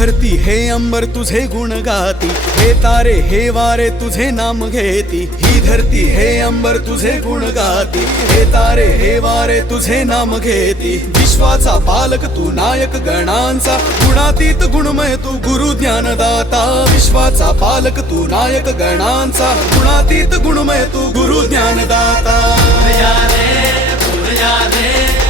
धरती हे अंबर तुझे गुण गाती, हे तारे हे वारे तुझे नाम घेती। ही धरती हे अंबर तुझे गुण गाती, हे तारे हे वारे तुझे नाम घेती। विश्वाचा पालक तू नायक गणांचा, गुणातीत गुणमय तू गुरु ज्ञानदाता। विश्वाचा पालक तू नायक गणांचा, गुणातीत गुणमय तू गुरु ज्ञानदाता। फूल जाने